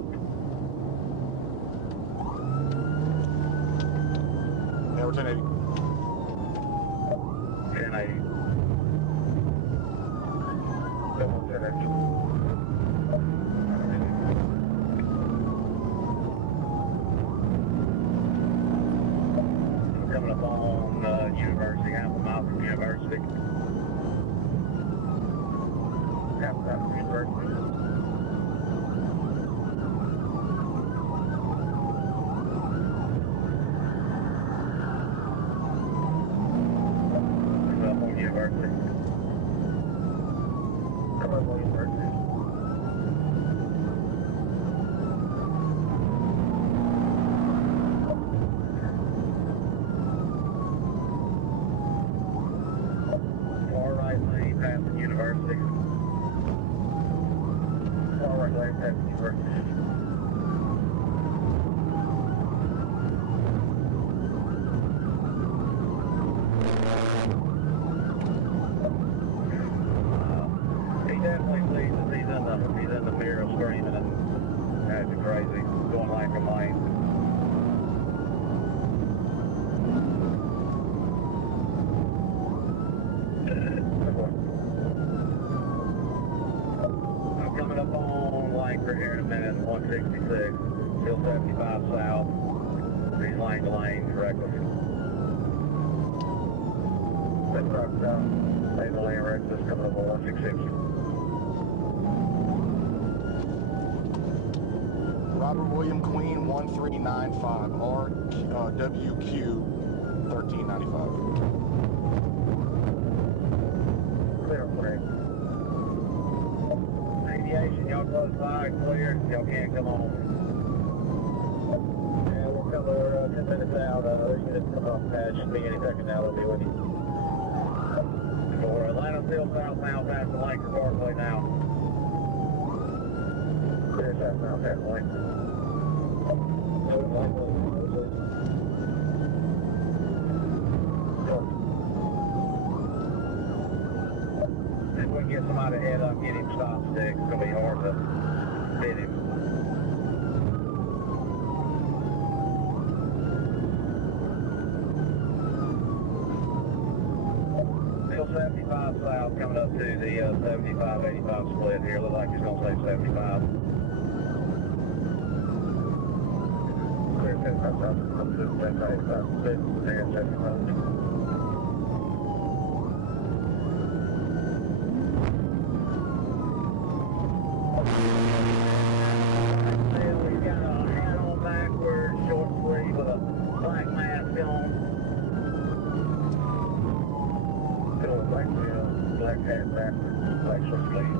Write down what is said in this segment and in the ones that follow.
up. Yeah, we're 1080. 1080. Double 1080. Coming up on University, half a mile from University. Half a mile from University. University. Come on, University. Far right lane passing University. Far right lane passing University. Definitely sees that he's in the mirror screaming and acting crazy, going like a lane. I'm coming up on Lanker here in a minute, 166, still 75 south. He's lane to lane, reckless. 75 south, lane to lane, reckless, coming up on 166. Robert William Queen 1395 WQ 1395. Clear, clear. Aviation, y'all close by, clear. Y'all can't come on. Yeah, we're coming 10 minutes out. There's units coming off pad. Should be any second now. They'll be with you. For Atlanta, still southbound past the Lanker Parkway now. Clear southbound past the Lanker. If we can get somebody to head up, get him stop stick, it's going to be hard to fit him. Still 75 south, coming up to the 75-85 split here. Looks like it's going to say 75. Clear 75 south, up to the 75 split, there 75. He's got a hat on backwards, short sleeve with a black mask on. Still a black hat backwards, black short sleeve.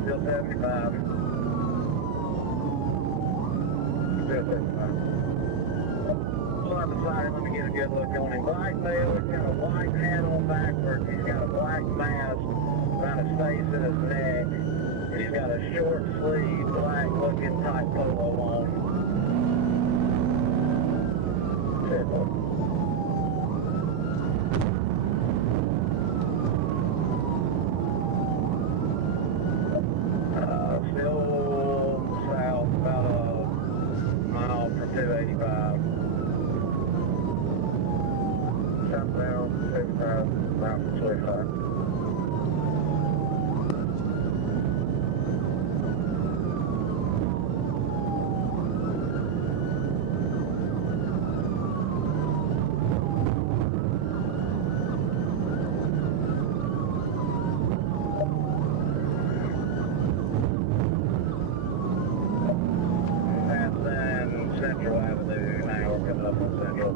Still 75. Still 75. Pull up beside him, let me get a good look on him. Black male, he's got a white hat on backwards. He's got a black mask around his face and his neck. And he's got a short sleeve, black looking tight polo on. Still south, about a mile from 285. Southbound, 75, mile from 25. Central Avenue, now we're coming up on Central.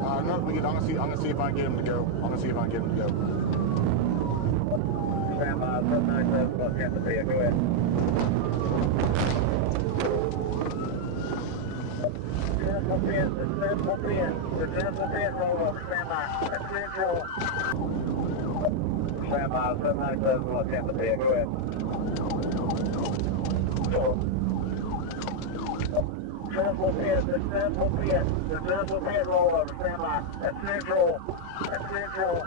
No, I'm gonna see if I can get him to go. I'm gonna see if I can get him to go. Stand by, 797, let's get the pin, go ahead. Central pin, roll up, stand by, Central. Stand by, 797, let's get the pin, go ahead. Successful pit, successful pit, successful pit rollover, stand by. That's central, that's central.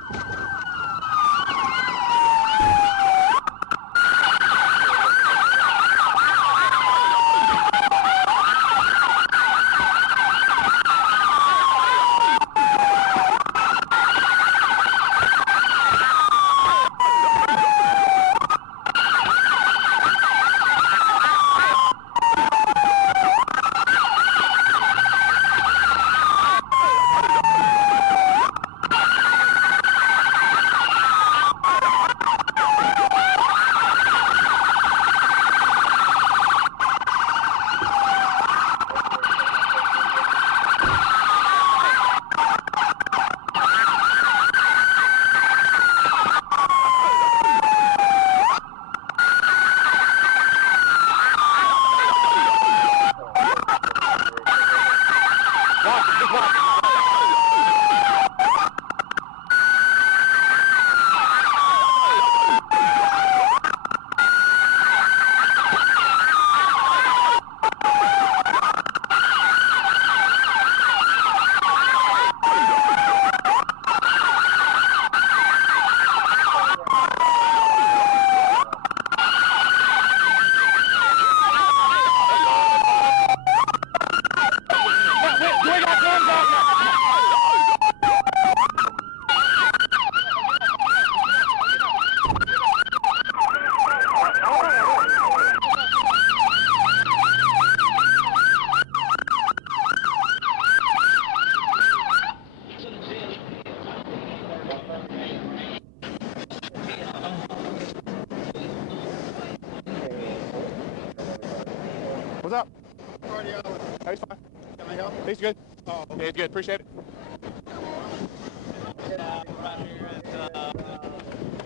What's up? Oh, he's fine. Can I help? He's good. Oh, Yeah, he's good. Appreciate it. right here at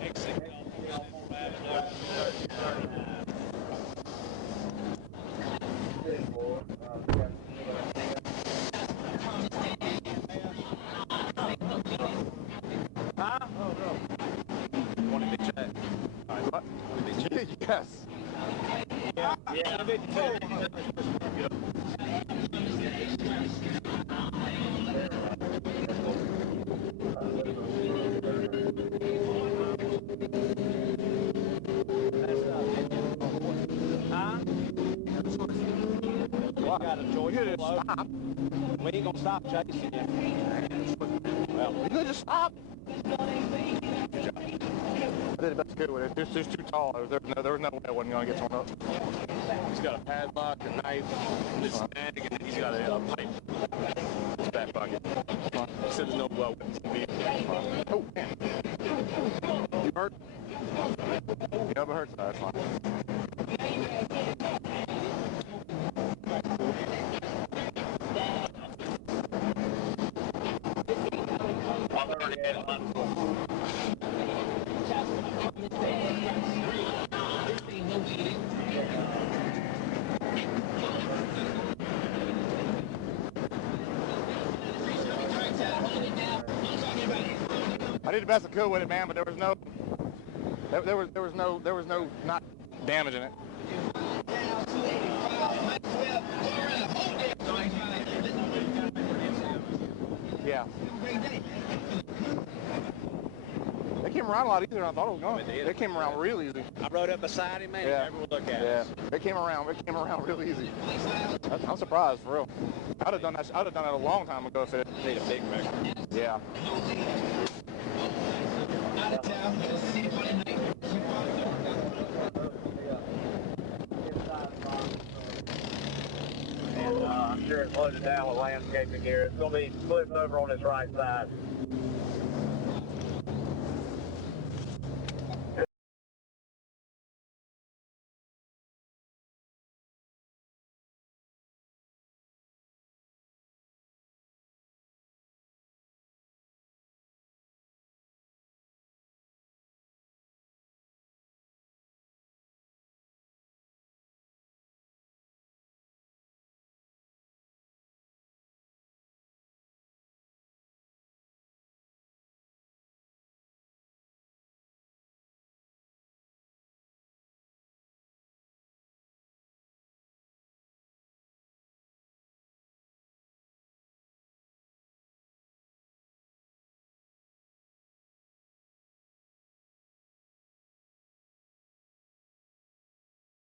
exit. Huh? Oh, no. Want to be checked? All right, what? Want to be checked? Yes. Yeah, 52. Huh? What? Got a choice. You just Hello? stop. We ain't gonna stop chasing you. Well, You could just stop. I did the best I could with it. It's just too tall. There was no way I wasn't going to get torn up. He's got a padlock, a knife, this snag, and then he's got a pipe in his back pocket. He said there's no weapons in the vehicle. Oh, man. You hurt? Yeah, I'm hurt. That's fine. I did the best I could with it, man, but there was no not damaging it. Yeah. They came around a lot easier than I thought it was going. They came around real easy. I rode up beside him, man. Yeah. Everyone look at Yeah. us. They came around real easy. I'm surprised, for real. I'd have done that a long time ago if it. Need a big record. Yeah. And I'm sure it's loaded down with landscaping gear. It's going to be flipped over on its right side.